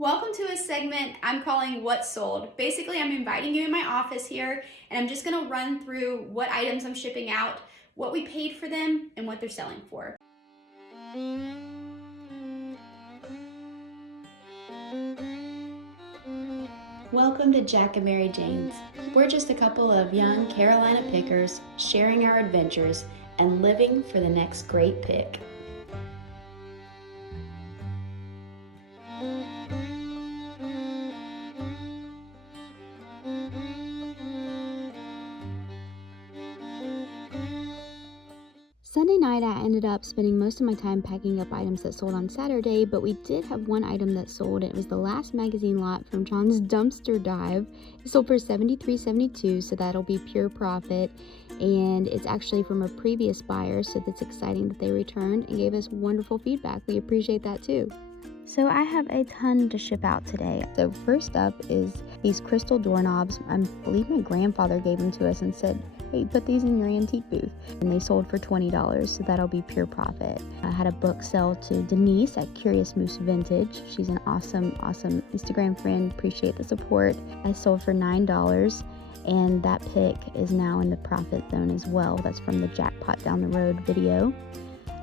Welcome to a segment I'm calling What Sold. Basically, I'm inviting you in my office here, and I'm just going to run through what items I'm shipping out, what we paid for them, and what they're selling for. Welcome to Jack and Mary Jane's. We're just a couple of young Carolina pickers sharing our adventures and living for the next great pick. Sunday night, I ended up spending most of my time packing up items that sold on Saturday, but we did have one item that sold. It was the last magazine lot from John's Dumpster Dive. It sold for $73.72, so that'll be pure profit. And it's actually from a previous buyer, so that's exciting that they returned and gave us wonderful feedback. We appreciate that too. So I have a ton to ship out today. So first up is these crystal doorknobs. I believe my grandfather gave them to us and said, hey, put these in your antique booth. And they sold for $20, so that'll be pure profit. I had a book sell to Denise at Curious Moose Vintage. She's an awesome Instagram friend. Appreciate the support. I sold for $9. And that pick is now in the profit zone as well. That's from the Jackpot Down the Road video.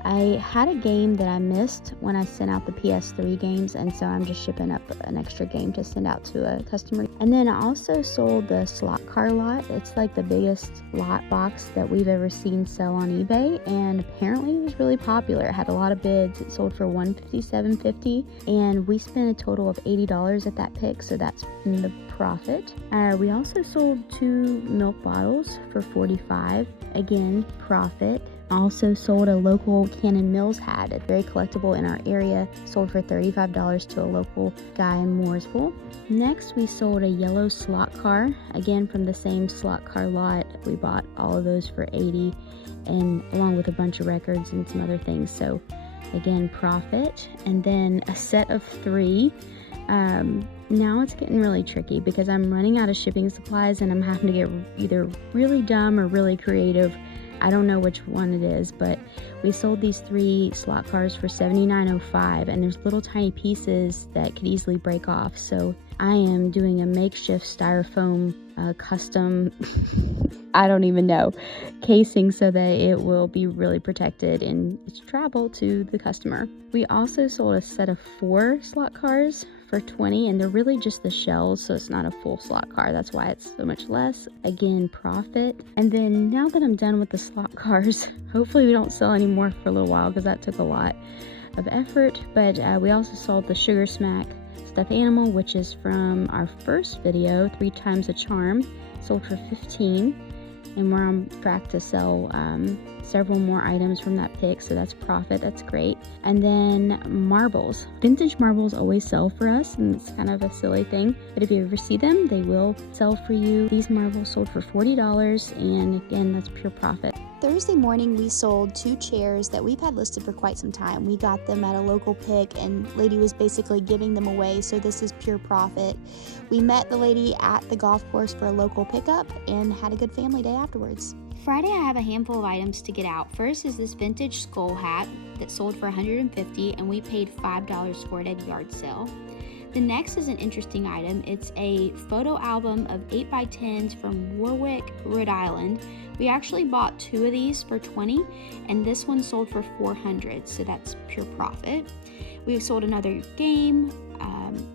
I had a game that I missed when I sent out the PS3 games, and so I'm just shipping up an extra game to send out to a customer. And then I also sold the slot car lot. It's like the biggest lot box that we've ever seen sell on eBay, and apparently it was really popular. It had a lot of bids. It sold for $157.50, and we spent a total of $80 at that pick, so that's in the profit. We also sold 2 milk bottles for $45. Again, profit. Also sold a local Cannon Mills hat. It's very collectible in our area. Sold for $35 to a local guy in Mooresville. Next, we sold a yellow slot car. Again, from the same slot car lot. We bought all of those for $80, and along with a bunch of records and some other things. So again, profit. And then a set of 3. Now it's getting really tricky because I'm running out of shipping supplies and I'm having to get either really dumb or really creative. I don't know which one it is, but we sold these 3 slot cars for $79.05, and there's little tiny pieces that could easily break off. So I am doing a makeshift styrofoam custom, I don't even know, casing so that it will be really protected in its travel to the customer. We also sold a set of 4 slot cars for $20, and they're really just the shells, so it's not a full slot car. That's why it's so much less. Again, profit. And then now that I'm done with the slot cars, hopefully we don't sell any more for a little while because that took a lot of effort. But we also sold the Sugar Smack stuffed animal, which is from our first video, 3 times a charm. Sold for $15, and we're on track to sell several more items from that pick, so that's profit. That's great. And then marbles. Vintage marbles always sell for us, and it's kind of a silly thing, but if you ever see them, they will sell for you. These marbles sold for $40, and again, that's pure profit. Thursday morning, we sold 2 chairs that we've had listed for quite some time. We got them at a local pick, and lady was basically giving them away, so this is pure profit. We met the lady at the golf course for a local pickup and had a good family day afterwards. Friday, I have a handful of items to get out. First is this vintage skull hat that sold for $150, and we paid $5 for it at a yard sale. The next is an interesting item. It's a photo album of 8x10s from Warwick, Rhode Island. We actually bought 2 of these for $20, and this one sold for $400, so that's pure profit. We sold another game,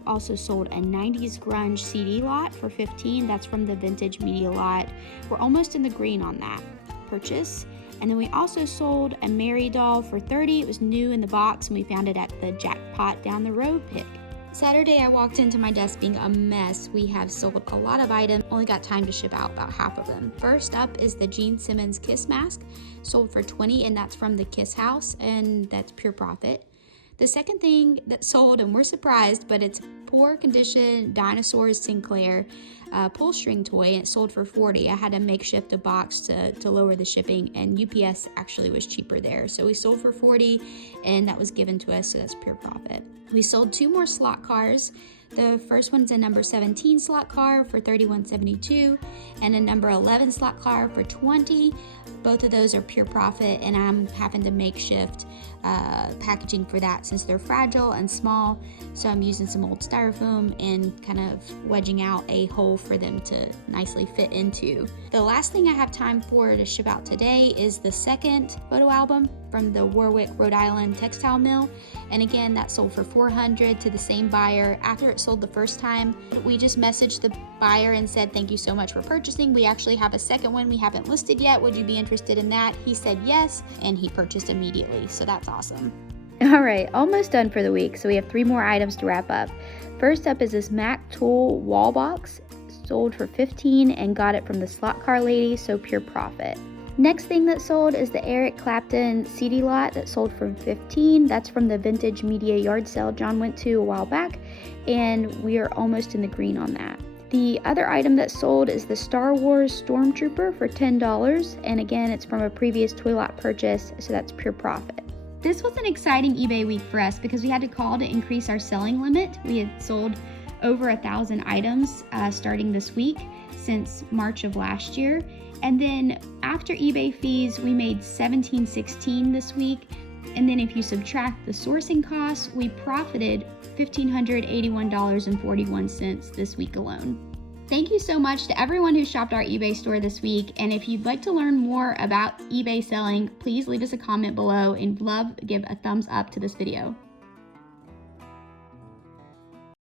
also sold a 90s grunge CD lot for $15. That's from the Vintage Media lot. We're almost in the green on that purchase. And then we also sold a Mary doll for $30. It was new in the box, and we found it at the Jackpot Down the Road pick. Saturday, I walked into my desk being a mess. We have sold a lot of items, only got time to ship out about half of them. First up is the Gene Simmons Kiss Mask, sold for $20, and that's from the Kiss House, and that's pure profit. The second thing that sold, and we're surprised, but it's poor condition Dinosaurs Sinclair pull string toy, and it sold for $40. I had to makeshift a box to lower the shipping, and UPS actually was cheaper there. So we sold for $40, and that was given to us, so that's pure profit. We sold 2 more slot cars. The first one's a number 17 slot car for $31.72 and a number 11 slot car for $20. Both of those are pure profit, and I'm having to makeshift packaging for that since they're fragile and small. So I'm using some old styrofoam and kind of wedging out a hole for them to nicely fit into. The last thing I have time for to ship out today is the second photo album from the Warwick, Rhode Island textile mill. And again, that sold for $400 to the same buyer. After it sold the first time, we just messaged the buyer and said, thank you so much for purchasing. We actually have a second one we haven't listed yet. Would you be interested in that? He said yes, and he purchased immediately. So that's awesome. All right, almost done for the week. So we have 3 more items to wrap up. First up is this Mac Tool wall box, sold for $15 and got it from the slot car lady, so pure profit. Next thing that sold is the Eric Clapton CD lot that sold for $15. That's from the Vintage Media yard sale John went to a while back, and we are almost in the green on that. The other item that sold is the Star Wars Stormtrooper for $10, and again, it's from a previous toy lot purchase, so that's pure profit. This was an exciting eBay week for us because we had to call to increase our selling limit. We had sold over 1,000 items starting this week since March of last year. And then after eBay fees, we made $17.16 this week. And then if you subtract the sourcing costs, we profited $1,581.41 this week alone. Thank you so much to everyone who shopped our eBay store this week. And if you'd like to learn more about eBay selling, please leave us a comment below and love give a thumbs up to this video.